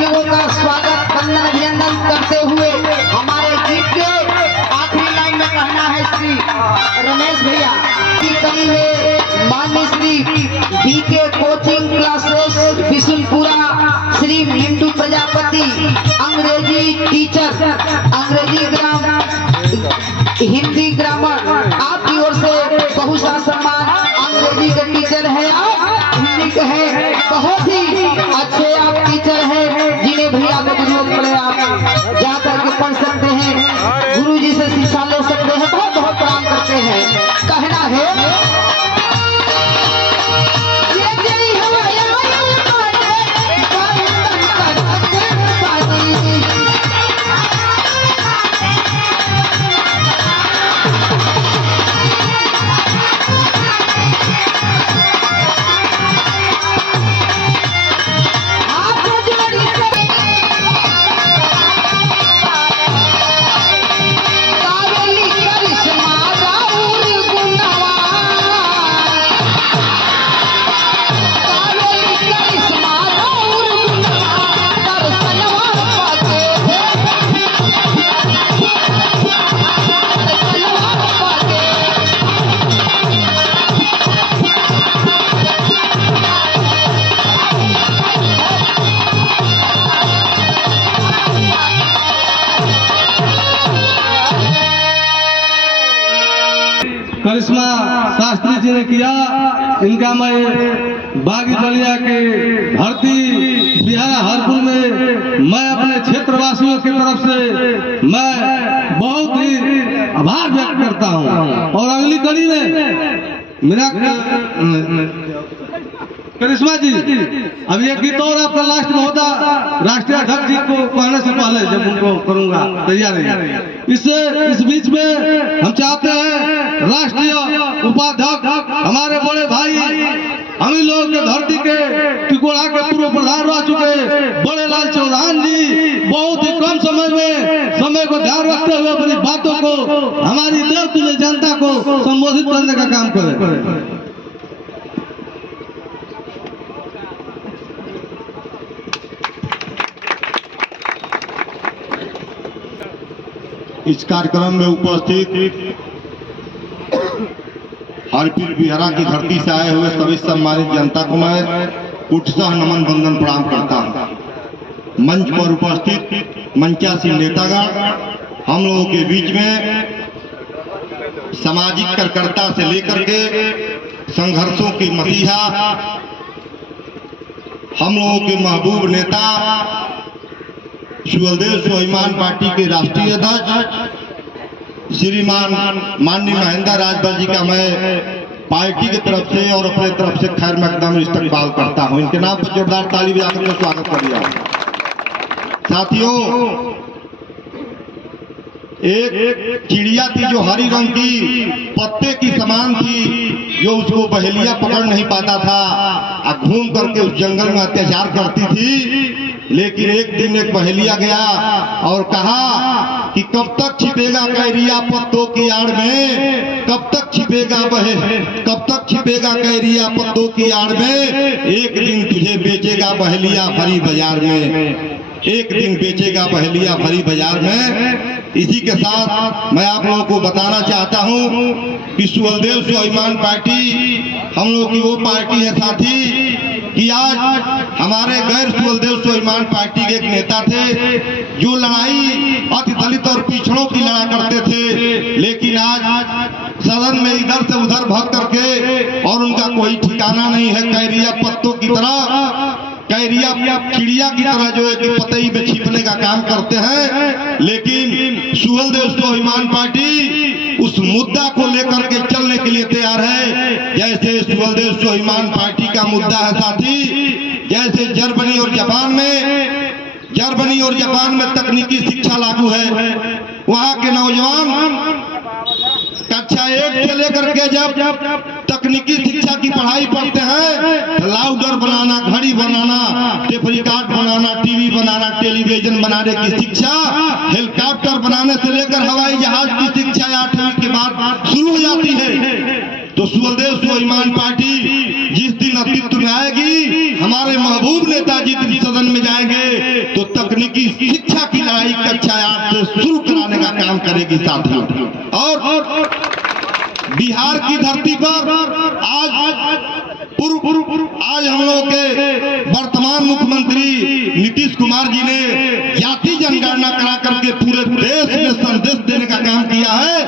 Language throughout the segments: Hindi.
लोगों का स्वागत वंदन अभिनंदन करते हुए हमारे गीत के आखिरी लाइन में कहना है श्री रमेश भैया की कमी है मान्य Shri BK coaching classes Bishunpura Shri Mintu Prajapati अंग्रेजी टीचर अंग्रेजी हिंदी ग्रामर आपकी ओर से बहुत सा सम्मान। अंग्रेजी के टीचर है आप, हिंदी के है, बहुत ही अच्छे आप टीचर हैं जिन्हें भैया को जरूरत पड़े आप जाकर के पढ़ सकते हैं, गुरु जी से शिक्षा ले सकते हैं, बहुत बहुत प्रणाम करते हैं। कहना है करिश्मा शास्त्री जी ने किया, इनका मैं बागी बलिया के धरती बिहार हरपुर में मैं अपने क्षेत्रवासियों की तरफ से मैं बहुत ही आभार व्यक्त करता हूं। और अगली कड़ी में मेरा करिश्मा जी अब ये गीत और आपका लास्ट में होता राष्ट्रीय अध्यक्ष जी को कहने से पहले जब उनको करूंगा तैयार है। इस बीच में हम चाहते हैं राष्ट्रीय उपाध्यक्ष हमारे बड़े भाई हम ही लोग के धरती के टिकोड़ा के पूर्व प्रधान रह चुके बड़े लाल चौहान जी बहुत ही कम समय में समय को ध्यान रखते हुए अपनी बातों को हमारी देवतुल्य जनता को संबोधित करने का काम करें। इस कार्यक्रम में उपस्थित हरपुर बिहारा की धरती से आए हुए सभी सम्मानित जनता को मैं कुटसह नमन वंदन प्रणाम करता हूं। मंच पर उपस्थित मंचासीन नेतागण हम लोगों के बीच में सामाजिक कार्यकर्ता से लेकर के संघर्षों की मसीहा हम लोगों के महबूब नेता सुबलदेव स्वाभिमान पार्टी के राष्ट्रीय अध्यक्ष श्रीमान माननीय महेंद्र राजभर जी का मैं पार्टी की तरफ से और अपने तरफ से खैर मकदम इस्तकबाल करता हूं। इनके नाम पर जोरदार ताली बजाकर के स्वागत करिए। साथियों, एक चिड़िया थी जो हरी रंग की पत्ते की समान थी, जो उसको बहेलिया पकड़ नहीं पाता था और घूम करके उस जंगल में अत्याचार करती थी। लेकिन एक दिन एक बहेलिया गया और कहा कि कब तक छिपेगा कैरिया पत्तों की आड़ में, कब तक छिपेगा कैरिया पत्तों की आड़ में, एक दिन तुझे बेचेगा बहेलिया भरी बाजार में, एक दिन बेचेगा बहेलिया भरी बाजार में। इसी के साथ मैं आप लोगों को बताना चाहता हूं कि सुबलदेव स्वाभिमान पार्टी हम लोग की वो पार्टी है साथी कि आज हमारे गैर सुबलदेव स्वाभिमान पार्टी के एक नेता थे जो लड़ाई अति दलित और पिछड़ों की लड़ा करते थे, लेकिन आज सदन में इधर से उधर भाग करके और उनका कोई ठिकाना नहीं है। कैरिया पत्तों की तरह कैरिया चिड़िया की तरह जो है कि पतई में छिपने का काम करते हैं। लेकिन सुबलदेव स्वाभिमान पार्टी उस मुद्दा को लेकर के चलने के लिए तैयार है। जैसे सुबलदेव स्वाभिमान पार्टी का मुद्दा है साथी, जैसे जर्मनी और जापान में तकनीकी शिक्षा लागू है, वहाँ के नौजवान कक्षा 1 से लेकर के जब तकनीकी शिक्षा की पढ़ाई पढ़ते हैं, लाउडर बनाना, घड़ी बनाना, टेप रिकॉर्ड बनाना, टीवी बनाना, टेलीविजन बनाने की शिक्षा, हेलीकॉप्टर बनाने से लेकर हवाई जहाज की शिक्षा 8वीं के बाद शुरू हो जाती है। तो सुबलदेव स्वाभिमान पार्टी जिस दिन अस्तित्व में आएगी, हमारे महबूब नेता जी सदन में जाएंगे तो तकनीकी शिक्षा की लड़ाई कक्षा 8 से शुरू कराने का काम करेगी साथियों। और बिहार की धरती पर आज हम लोग के वर्तमान मुख्यमंत्री नीतीश कुमार जी ने जाति जनगणना करा करके पूरे देश में संदेश देने का काम किया है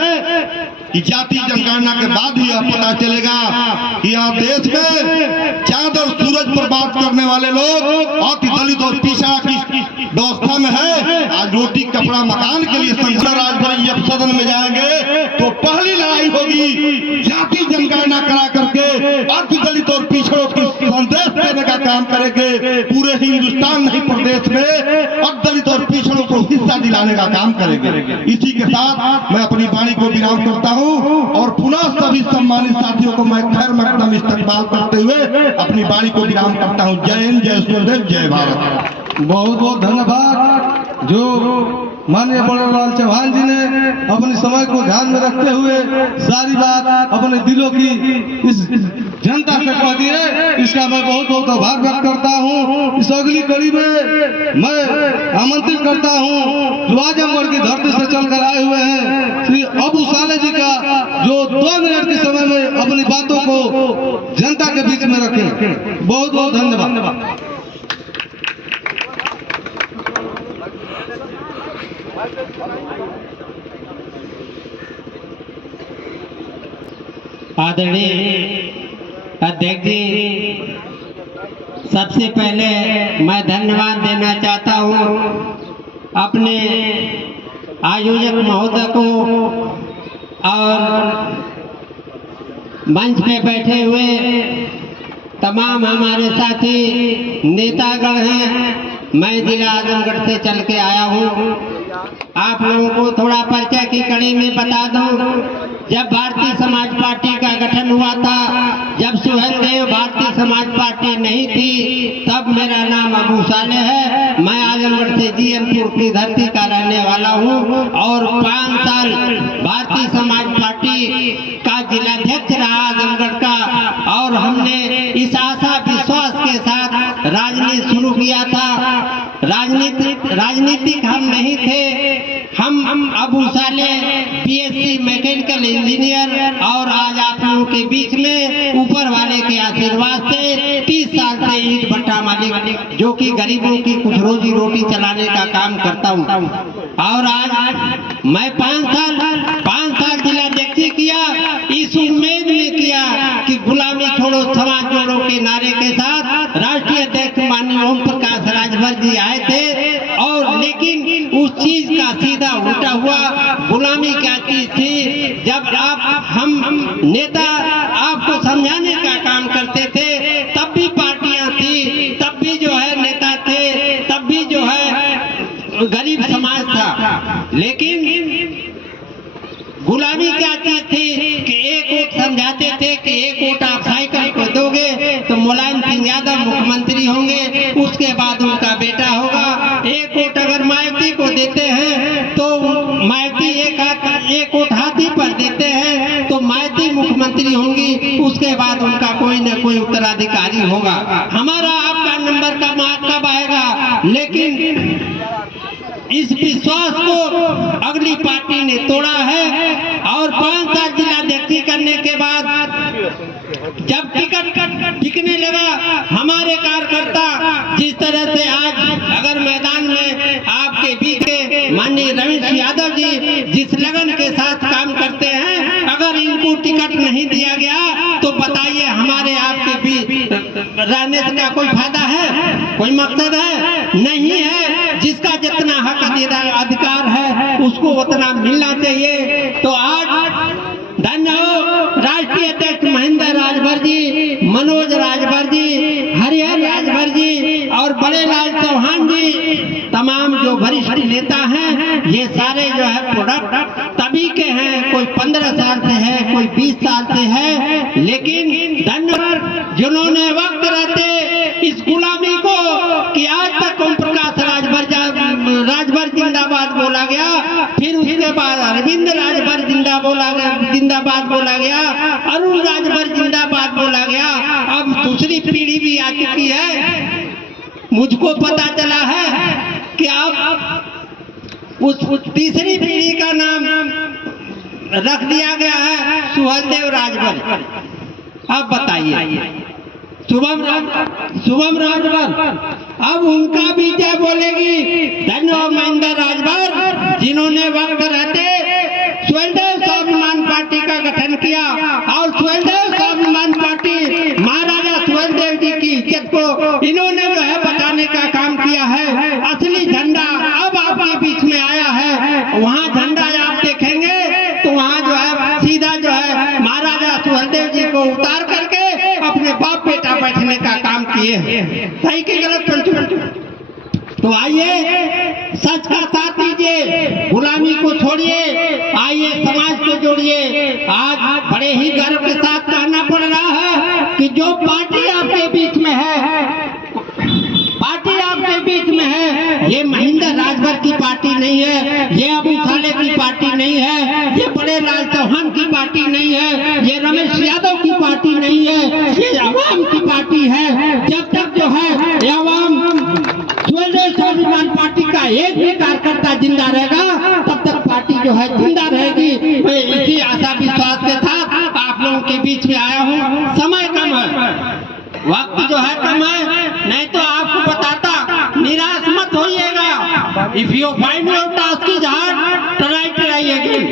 कि जाति जनगणना के बाद ही यह पता चलेगा कि यहाँ देश में चांद और सूरज पर बात करने वाले लोग अति दलित और पिछड़ा की व्यवस्था में है। आज रोटी कपड़ा मकान के लिए संसद राजभर जब सदन में जाएंगे तो पहली लड़ाई होगी जाति जनगणना करा करके अति दलित और पिछड़ों की संदेश देने का काम करेंगे। पूरे हिंदुस्तान नहीं प्रदेश में अति दलित और पिछड़ों को हिस्सा दिलाने का काम करेंगे। इसी के साथ मैं अपनी वाणी को विराम करता हूँ और पुनः सभी सम्मानित साथियों को मैं खैर मकदम इस्तकबाल करते हुए अपनी वाणी को विराम करता हूँ। जय हिंद, जय सूर्यदेव, जय भारत। बहुत बहुत धन्यवाद। जो माननीय बड़ेलाल चौहान जी ने अपने समय को ध्यान में रखते हुए सारी बात अपने दिलों की इस जनता से कह दी है, इसका मैं बहुत बहुत आभार व्यक्त करता हूँ। इस अगली कड़ी में मैं आमंत्रित करता हूँ जो आजमगढ़ की धरती से चलकर आए हुए हैं श्री अबू साले जी का, जो 2 मिनट के समय में अपनी बातों को जनता के बीच में रखें। बहुत बहुत धन्यवाद। आदरणीय अध्यक्ष जी, सबसे पहले मैं धन्यवाद देना चाहता हूँ अपने आयोजक महोदय को और मंच पे बैठे हुए तमाम हमारे साथी नेतागण हैं। मैं जिला आजमगढ़ से चल के आया हूँ। आप लोगों को थोड़ा परिचय की कड़ी में बता दूं। जब भारतीय समाज पार्टी का गठन हुआ था, जब सुहेलदेव भारतीय समाज पार्टी नहीं थी, तब मेरा नाम अबू साले है। मैं आजमगढ़ से जीएमपुर की धरती का रहने वाला हूँ और 5 साल भारतीय समाज पार्टी का जिलाध्यक्ष रहा आजमगढ़ का। और हमने इस आशा विश्वास के साथ राजनीति शुरू किया था। राजनीतिक हम नहीं थे। हम अबू साले बीएससी मैकेनिकल इंजीनियर और आज आप लोगों के बीच में ऊपर वाले के आशीर्वाद से 30 साल से ईंट भट्टा मालिक, जो कि गरीबों की कुछ रोजी रोटी चलाने का काम करता हूँ। और आज मैं 5 साल जिलाध्यक्ष किया, इस उम्मीद में किया कि गुलामी छोड़ो समाज जोड़ो के नारे के साथ राष्ट्रीय अध्यक्ष माननीय ओम प्रकाश राजभर जी आए थे। और लेकिन उस चीज का सीधा उल्टा हुआ। गुलामी क्या चीज थी? जब हम नेता आपको समझाने का काम करते थे, तब भी पार्टियां थी, तब भी जो है नेता थे, तब भी जो है गरीब समाज था। लेकिन गुलामी क्या चीज थी कि एक वोट समझाते थे कि एक वोट आप साइकिल को दोगे तो मुलायम सिंह यादव मुख्यमंत्री होंगे, उसके बाद उनका बेटा होगा। एक वोट अगर मायावती को देते हैं तो मायावती एक वोट हाथी पर देते हैं तो मायावती मुख्यमंत्री होंगी, उसके बाद उनका कोई न कोई उत्तराधिकारी होगा। हमारा आपका नंबर कब आएगा? लेकिन इस विश्वास को अगली पार्टी ने तोड़ा है। और 5 साल जिलाध्यक्ष करने के बाद जब टिकट बिकने लगा, हमारे कार्यकर्ता जिस तरह से आज अगर मैदान में आपके बीच माननीय रमेश यादव जी जिस लगन के साथ काम करते हैं, अगर इनको टिकट नहीं दिया गया तो बताइए हमारे आपके बीच रहने का कोई फायदा है? कोई मकसद है? नहीं है। जिसका जितना हक अधिकार है उसको उतना मिलना चाहिए। तो आज धन्य हो राष्ट्रीय अध्यक्ष महेंद्र राजभर जी, मनोज राजभर जी, हरिहर राजभर जी और बड़ेलाल चौहान जी, तमाम जो वरिष्ठ नेता हैं, ये सारे जो है प्रोडक्ट तभी के हैं। कोई 15 साल से है, कोई 20 साल से है। लेकिन धन्यवाद जिन्होंने वक्त रहते इस गुलामी को कि आज तक ओम प्रकाश राजभर जिंदाबाद बोला गया, फिर उसके बाद अरविंद राजभर जिंदाबाद बोला गया, अरुण राजभर जिंदाबाद बोला गया। अब दूसरी पीढ़ी भी आ चुकी है। मुझको पता चला है कि आप उस तीसरी पीढ़ी का नाम रख दिया गया है सुहेलदेव राजभर। अब बताइए, शुभम राजभर, अब उनका भी क्या बोलेगी? धन्यवाद महेंद्र राजभर, जिन्होंने वक्त रहते सुहेलदेव स्वाभिमान पार्टी का गठन किया और सुहेलदेव स्वाभिमान पार्टी महाराजा सुहेलदेव जी की इज्जत को इन्होंने जो है बताने का काम किया है। असली झंडा अब आपके बीच में आया है। वहाँ झंडा आप देखेंगे तो वहाँ जो है सीधा जो है महाराजा सुहेलदेव जी को उतार करके अपने बाप बेटा बैठने का काम किए हैं। सही की गलत पंचू? तो आइए सच का साथ दीजिए, गुलामी को छोड़िए, आइए समाज को जोड़िए। आज बड़े ही गर्व के साथ कहना पड़ रहा है कि जो पार्टी आपके बीच में है, पार्टी आपके बीच में है, ये महेंद्र राजभर की पार्टी नहीं है, ये अबू साले की पार्टी नहीं है, ये बड़े लाल चौहान की पार्टी नहीं है, ये रमेश यादव की पार्टी नहीं है, ये अवाम की पार्टी है। जब तक जो है ये अवाम सुहेलदेव स्वाभिमान पार्टी का एक भी कार्यकर्ता जिंदा रहेगा तब तक पार्टी जो है जिंदा रहेगी। मैं इसी आशा विश्वास के साथ आप लोगों के बीच में आया हूँ। समय कम है, वक्त जो है कम है, नहीं तो आपको बताता, निराश मत होइएगा। If you find your task is hard, try try again.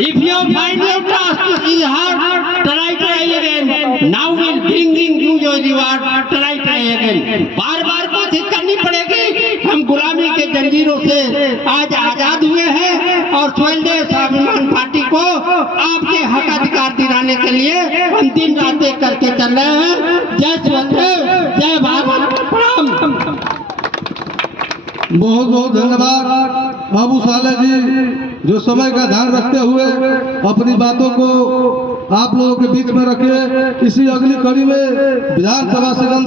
If you find your task is hard, try try again. Now will bringing you your reward, try try again. बार बार कोशिश करनी पड़ेगी। हम गुलामी के जंजीरों से आज आजाद हुए हैं और सुहेलदेव स्वाभिमान पार्टी को आपके हक अधिकार दिलाने के लिए हम दिन रात एक करके चल रहे हैं। जय सुहेलदेव, जय भारत, प्रणाम। बहुत बहुत धन्यवाद बाबू साले जी, जो समय का ध्यान रखते हुए अपनी बातों को आप लोगों के बीच में रखे। इसी अगली कड़ी में विधानसभा से